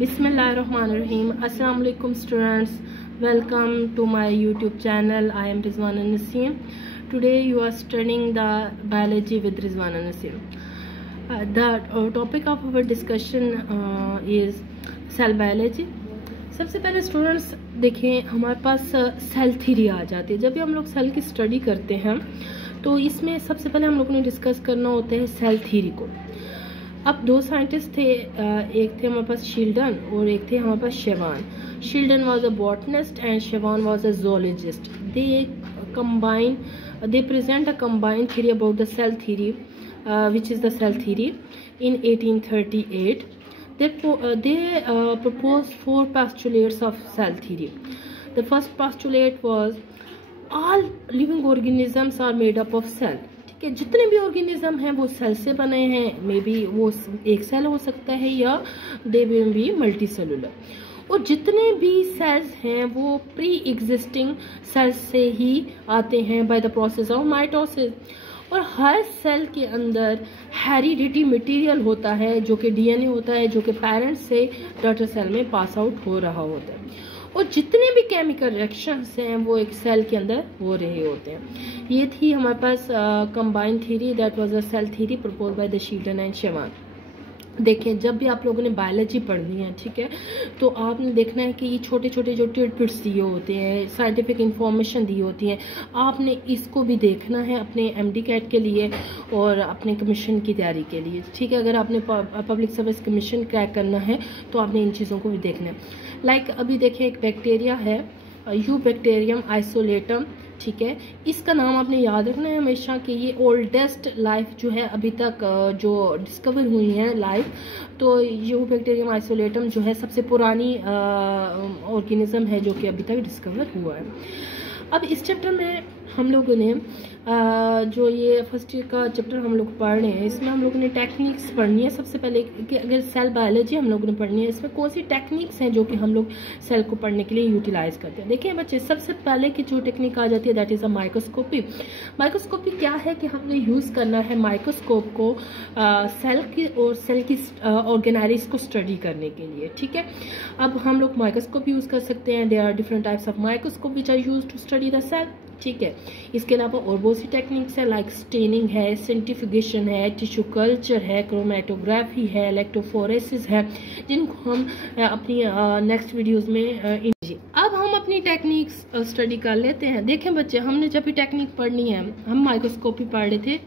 Bismillahirrahmanirrahim. Assalamu alaikum students. Welcome to my YouTube channel. I am Rizwana Naseem. Today you are studying the biology with Rizwana Naseem. The topic of our discussion is cell biology. सबसे पहले students देखें, हमारे पास cell theory आ जाती है। जब भी हम लोग सेल की स्टडी करते हैं तो इसमें सबसे पहले हम लोगों ने डिस्कस करना होता है सेल थ्योरी को। अब दो साइंटिस्ट थे, एक थे हमारे पास शिल्डन और एक थे हमारे पास Schwann. Schleiden was a botanist and Schwann was a zoologist. They present a combined theory about the cell theory, which is the cell theory in 1838. They proposed four postulates of cell theory. The first postulate was all living organisms are made up of cell. ठीक है, जितने भी organism हैं वो cell से बने हैं। May be वो एक सेल हो सकता है या they will be multi cellular. और जितने भी सेल्स हैं वो प्री एग्जिस्टिंग सेल्स से ही आते हैं by the process of mitosis. और हर सेल के अंदर हेरिडिटी मटेरियल होता है जो कि डीएनए होता है, जो कि पेरेंट्स से डॉटर सेल में पास आउट हो रहा होता है। और जितने भी केमिकल रिएक्शंस हैं वो एक सेल के अंदर हो रहे होते हैं। ये थी हमारे पास combined theory, that was a cell theory propose by the Schleiden and Schwann. देखें, जब भी आप लोगों ने बायोलॉजी पढ़नी है, ठीक है, तो आपने देखना है कि ये छोटे छोटे जो टिड्स दिए होते हैं, साइंटिफिक इंफॉर्मेशन दी होती है, आपने इसको भी देखना है अपने एमडी कैट के लिए और अपने कमीशन की तैयारी के लिए। ठीक है, अगर आपने पब्लिक सर्विस कमीशन क्रैक करना है तो आपने इन चीज़ों को भी देखना है। लाइक अभी देखें, एक बैक्टीरिया है यू बैक्टीरियम आइसोलेटम। ठीक है, इसका नाम आपने याद रखना है हमेशा कि ये ओल्डेस्ट लाइफ जो है अभी तक जो डिस्कवर हुई है लाइफ, तो यू बैक्टीरियम आइसोलेटम जो है सबसे पुरानी ऑर्गेनिज्म है जो कि अभी तक डिस्कवर हुआ है। अब इस चैप्टर में हम लोगों ने जो ये फर्स्ट ईयर का चैप्टर हम लोग पढ़ रहे हैं, इसमें हम लोगों ने टेक्निक्स पढ़नी है। सबसे पहले कि अगर सेल बायोलॉजी हम लोगों ने पढ़नी है, इसमें कौन सी टेक्निक्स हैं जो कि हम लोग सेल को पढ़ने के लिए यूटिलाइज करते हैं। देखिए बच्चे, सबसे पहले की जो टेक्निक आ जाती है that is a microscopy. Microscopy क्या है कि हमने यूज़ करना है माइक्रोस्कोप को सेल की और सेल की ऑर्गेनाइज को स्टडी करने के लिए। ठीक है, अब हम लोग माइक्रोस्कोप यूज़ कर सकते हैं। There are different types of microscope which are use to study the cell. ठीक है, इसके अलावा और बहुत सी टेक्निक्स है, लाइक स्टेनिंग है, सेंट्रीफ्यूगेशन है, टिश्यू कल्चर है, क्रोमेटोग्राफी है, इलेक्ट्रोफोरेसिस है, जिनको हम अपनी नेक्स्ट वीडियोस में अब हम अपनी टेक्निक्स स्टडी कर लेते हैं। देखें बच्चे, हमने जब भी टेक्निक पढ़नी है, हम माइक्रोस्कोपी पढ़ रहे थे।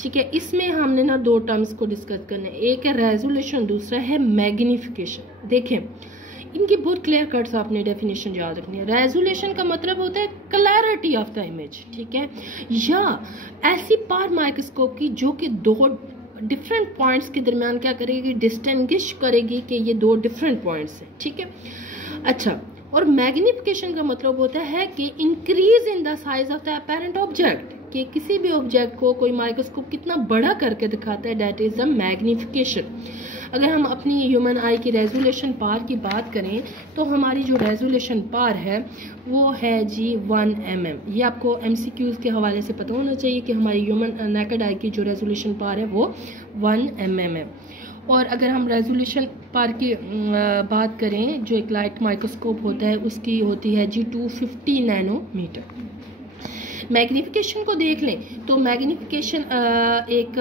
ठीक है, इसमें हमने ना दो टर्म्स को डिस्कस करना है, एक है रेजोल्यूशन, दूसरा है मैग्निफिकेशन। देखें, इनकी बहुत क्लियर कट्स आपने डेफिनेशन याद रखनी है। रेजोल्यूशन का मतलब होता है क्लैरिटी ऑफ द इमेज। ठीक है, या ऐसी पावर माइक्रोस्कोप की जो कि दो डिफरेंट पॉइंट्स के दरमियान क्या करेगी, डिस्टिंग्विश करेगी कि ये दो डिफरेंट पॉइंट्स हैं। ठीक है, अच्छा, और मैग्निफिकेशन का मतलब होता है कि increase in the size of the apparent object, कि किसी भी ऑब्जेक्ट को कोई माइक्रोस्कोप कितना बड़ा करके दिखाता है, दैट इज द मैग्निफिकेशन। अगर हम अपनी ह्यूमन आई की रेजोल्यूशन पावर की बात करें तो हमारी जो रेजोल्यूशन पावर है वो है जी 1 mm। ये आपको एमसीक्यूज के हवाले से पता होना चाहिए कि हमारी ह्यूमन नेकेड आई की जो रेजोल्यूशन पावर है वो 1 mm है। और अगर हम रेजोल्यूशन पावर की बात करें, जो एक लाइट माइक्रोस्कोप होता है उसकी होती है जी 250 नैनोमीटर। मैग्निफिकेशन को देख लें तो मैग्निफिकेशन एक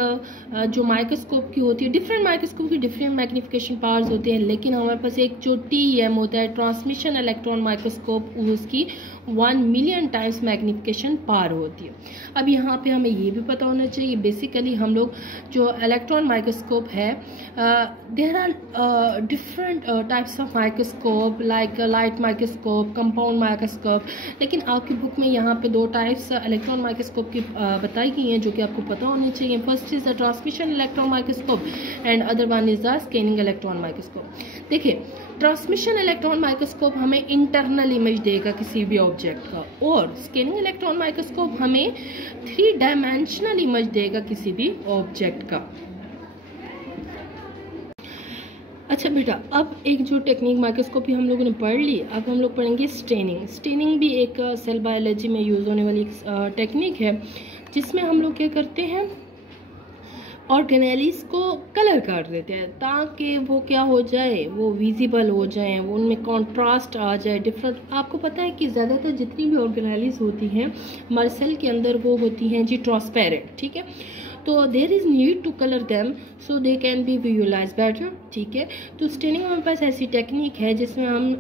जो माइक्रोस्कोप की होती है, डिफरेंट माइक्रोस्कोप की डिफरेंट मैग्निफिकेशन पावर्स होते हैं, लेकिन हमारे पास एक जो TEM होता है, ट्रांसमिशन इलेक्ट्रॉन माइक्रोस्कोप, उसकी 1 मिलियन टाइम्स मैग्निफिकेशन पावर होती है। अब यहाँ पे हमें ये भी पता होना चाहिए, बेसिकली हम लोग जो इलेक्ट्रॉन माइक्रोस्कोप है, there are different types of microscope, like light microscope, compound microscope, लेकिन आपकी बुक में यहाँ पे दो टाइप्स इलेक्ट्रॉन माइक्रोस्कोप की बताई गई हैं जो कि आपको पता होनी चाहिए। First is the transmission electron microscope and other one is the scanning electron microscope. देखिए, ट्रांसमिशन इलेक्ट्रॉन माइक्रोस्कोप हमें इंटरनल इमेज देगा किसी भी ऑब्जेक्ट का, और स्कैनिंग इलेक्ट्रॉन माइक्रोस्कोप हमें 3 डायमेंशनल इमेज देगा किसी भी ऑब्जेक्ट का। अच्छा बेटा, अब एक जो टेक्निक माइक्रोस्कोपी हम लोगों ने पढ़ ली, अब हम लोग पढ़ेंगे स्टेनिंग। स्टेनिंग भी एक सेल बायोलॉजी में यूज़ होने वाली टेक्निक है, जिसमें हम लोग क्या करते हैं, ऑर्गेनेलिस को कलर कर देते हैं ताकि वो क्या हो जाए, वो विजिबल हो जाए, वो उनमें कॉन्ट्रास्ट आ जाए, डिफरेंट। आपको पता है कि ज़्यादातर जितनी भी ऑर्गेनेलिस होती हैं हमारे सेल के अंदर वो होती हैं जी ट्रांसपेरेंट, ठीक है। तो there is need to colour them so they can be visualise better, ठीक है। तो स्टेनिंग हमारे पास ऐसी टेक्निक है जिसमें हम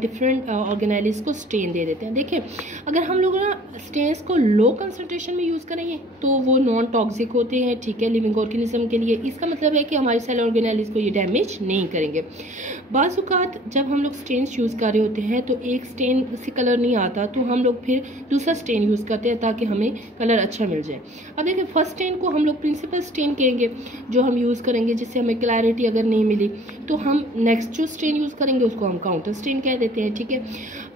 डिफरेंट ऑर्गेनेलिस को स्टेन दे देते हैं। देखिए अगर हम लोग ना स्टेन्स को लो कंसनट्रेशन में यूज़ करेंगे तो वो नॉन टॉक्सिक होते हैं, ठीक है, लिविंग ऑर्गेनिज्म के लिए। इसका मतलब है कि हमारी सेल ऑर्गेनेलिस को ये डैमेज नहीं करेंगे। बाज़ औक़ात जब हम लोग स्टेन्स यूज़ कर रहे होते हैं तो एक स्टेन से कलर नहीं आता तो हम लोग फिर दूसरा स्टेन यूज़ करते हैं ताकि हमें कलर अच्छा मिल जाए। अब देखिए फर्स्ट स्टेन को हम लोग प्रिंसिपल स्टेन कहेंगे जो हम यूज़ करेंगे, जिससे हमें क्लैरिटी अगर नहीं मिली तो हम नेक्स्ट जो स्टेन यूज़ करेंगे उसको हम काउंटर स्टेन कह देते हैं, ठीक है।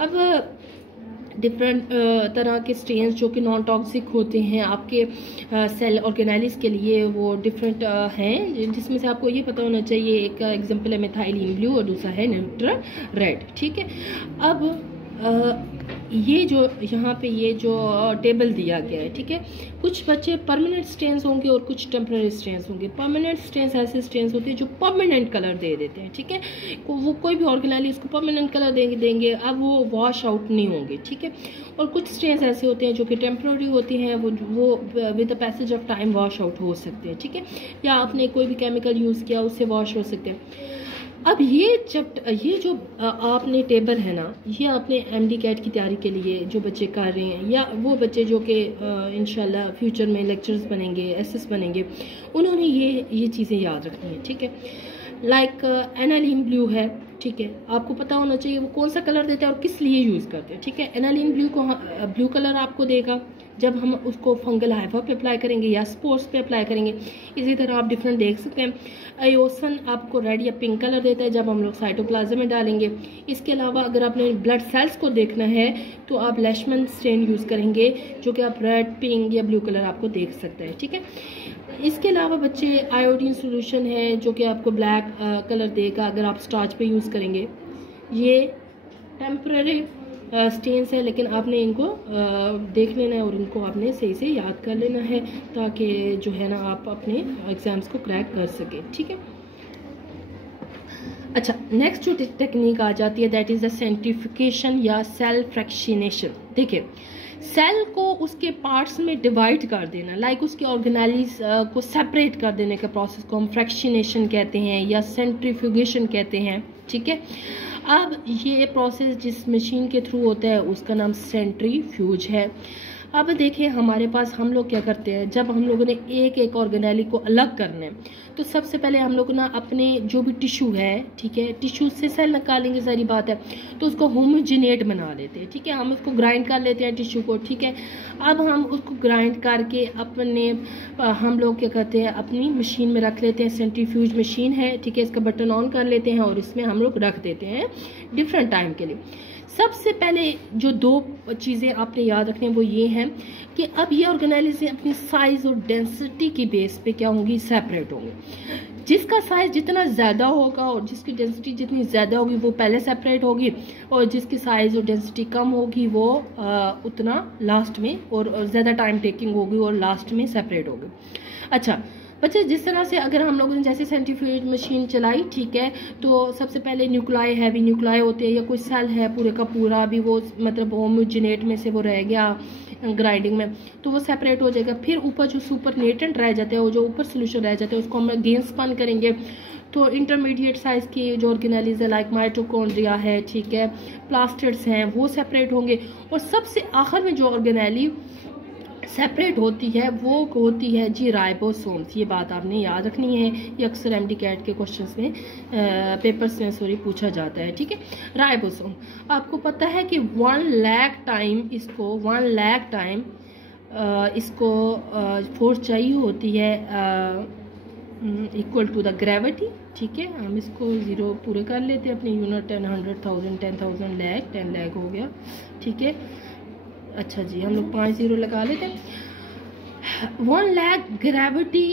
अब डिफरेंट तरह के स्टेन्स जो कि नॉन टॉक्सिक होते हैं आपके सेल ऑर्गेनेलिस के लिए, वो डिफरेंट हैं, जिसमें से आपको ये पता होना चाहिए। एक एग्जांपल है मिथाइलिन ब्लू और दूसरा है न्यूट्रल रेड, ठीक है। अब ये जो यहाँ पे ये जो टेबल दिया गया है, ठीक है, कुछ बच्चे परमानेंट स्टेन्स होंगे और कुछ टेम्पररी स्टेन्स होंगे। परमानेंट स्टेन्स ऐसे स्टेन्स होते हैं जो परमानेंट कलर दे देते हैं, ठीक है। वो कोई भी ऑर्गेनेलिस को परमानेंट कलर देंगे, अब वो वॉश आउट नहीं होंगे, ठीक है। और कुछ स्टेन्स ऐसे होते हैं जो कि टेम्पररी होती हैं, वो with the passage of time wash out हो सकते हैं, ठीक है, या आपने कोई भी केमिकल यूज़ किया उससे वॉश हो सकते हैं। अब ये जो आपने टेबल है ना, ये आपने एमडी कैट की तैयारी के लिए जो बच्चे कर रहे हैं या वो बच्चे जो कि इंशाल्लाह फ्यूचर में लेक्चरर्स बनेंगे, एसएस बनेंगे, उन्होंने ये चीज़ें याद रखनी है, ठीक है। लाइक एनालिन ब्लू है, ठीक है, आपको पता होना चाहिए वो कौन सा कलर देता है और किस लिए यूज़ करते हैं, ठीक है। एनालिन ब्लू को ब्लू कलर आपको देगा जब हम उसको फंगल हाइफा पे अप्लाई करेंगे या स्पोर्ट्स पे अप्लाई करेंगे। इसी तरह आप डिफरेंट देख सकते हैं। आयोसन आपको रेड या पिंक कलर देता है जब हम लोग साइटोप्लाज्म में डालेंगे। इसके अलावा अगर आपने ब्लड सेल्स को देखना है तो आप लेशमैन स्टेन यूज़ करेंगे जो कि आप रेड, पिंक या ब्लू कलर आपको देख सकते हैं, ठीक है। इसके अलावा बच्चे आयोडीन सोल्यूशन है जो कि आपको ब्लैक कलर देगा अगर आप स्टार्च पे यूज़ करेंगे। ये टेम्पररी स्टेन्स है लेकिन आपने इनको देख लेना है और इनको आपने सही से याद कर लेना है ताकि जो है ना आप अपने एग्जाम्स को क्रैक कर सके, ठीक है। अच्छा, नेक्स्ट जो टेक्निक आ जाती है दैट इज़ द सेंट्रीफ्यूगेशन या सेल फ्रैक्शनेशन। देखिए सेल को उसके पार्ट्स में डिवाइड कर देना, लाइक उसके ऑर्गेनेलिस को सेपरेट कर देने के प्रोसेस को हम फ्रैक्शनेशन कहते हैं या सेंट्रीफ्यूगेशन कहते हैं, ठीक है। अब ये प्रोसेस जिस मशीन के थ्रू होता है उसका नाम सेंट्रीफ्यूज है। अब देखिए हमारे पास हम लोग क्या करते हैं, जब हम लोगों ने एक एक ऑर्गेनेली को अलग करना है तो सबसे पहले हम लोग ना अपने जो भी टिश्यू है, ठीक है, टिश्यू से सेल निकालेंगे, सारी बात है, तो उसको होमोजेनेट बना लेते हैं, ठीक है। हम उसको ग्राइंड कर लेते हैं टिश्यू को, ठीक है। अब हम उसको ग्राइंड करके अपने हम लोग क्या करते हैं अपनी मशीन में रख लेते हैं। सेंट्रीफ्यूज मशीन है, ठीक है, इसका बटन ऑन कर लेते हैं और इसमें हम लोग रख देते हैं डिफरेंट टाइम के लिए। सबसे पहले जो दो चीज़ें आपने याद रखनी है वो ये हैं कि अब ये ऑर्गेनेलिस अपनी साइज और डेंसिटी की बेस पे क्या होंगी, सेपरेट होंगी। जिसका साइज जितना ज़्यादा होगा और जिसकी डेंसिटी जितनी ज़्यादा होगी वो पहले सेपरेट होगी और जिसकी साइज और डेंसिटी कम होगी वो उतना लास्ट में और ज़्यादा टाइम टेकिंग होगी और लास्ट में सेपरेट होगी। अच्छा बच्चे, जिस तरह से अगर हम लोगों ने जैसे सेंट्रीफ्यूज मशीन चलाई, ठीक है, तो सबसे पहले न्यूक्लाई, हैवी न्यूक्लाई होते हैं या कोई सेल है पूरे का पूरा भी वो मतलब होमोजेनेट में से वो रह गया ग्राइंडिंग में तो वो सेपरेट हो जाएगा। फिर ऊपर जो सुपर नेटेंट रह जाते हैं, वो जो ऊपर सोल्यूशन रह जाते हैं उसको हम अगेन स्पन करेंगे तो इंटरमीडिएट साइज की जो ऑर्गेनेलिस है लाइक माइटोकॉन्ड्रिया है, ठीक है, प्लास्टिड्स हैं, वो सेपरेट होंगे। और सबसे आखिर में जो ऑर्गेनेली सेपरेट होती है वो होती है जी राइबोसोम्स। ये बात आपने याद रखनी है, ये अक्सर एमडी कैट के क्वेश्चंस में पेपर्स में पूछा जाता है, ठीक है। राइबोसोम आपको पता है कि 1 लाख टाइम इसको फोर्स चाहिए होती है इक्वल टू द ग्रेविटी, ठीक है। हम इसको 0 पूरे कर लेते हैं अपने यूनिट 10, 100,000, 10,000 लाख, 10 लाख हो गया, ठीक है। अच्छा जी, हम लोग 5 0 लगा लेते हैं। 1 लाख ग्रेविटी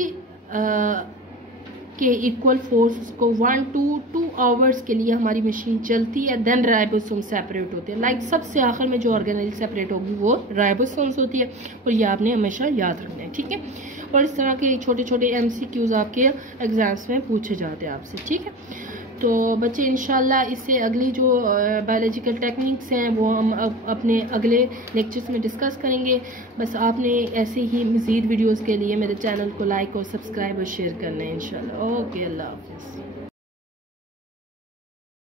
के इक्वल फोर्स को 1 to 2 आवर्स के लिए हमारी मशीन चलती है, देन राइबोसोम सेपरेट होते हैं। लाइक सबसे आखिर में जो ऑर्गेनेल सेपरेट होगी वो राइबोसोम्स होती है, और ये आपने हमेशा याद रखना है, ठीक है। और इस तरह के छोटे छोटे MCQs आपके एग्जाम्स में पूछे जाते हैं आपसे, ठीक है। तो बच्चे इंशाल्लाह इससे अगली जो बायोलॉजिकल टेक्निक्स हैं वो हम अपने अगले लेक्चर्स में डिस्कस करेंगे। बस आपने ऐसे ही मज़ीद वीडियोस के लिए मेरे चैनल को लाइक और सब्सक्राइब और शेयर करना है इंशाल्लाह। ओके, अल्लाह हाफ़िज़।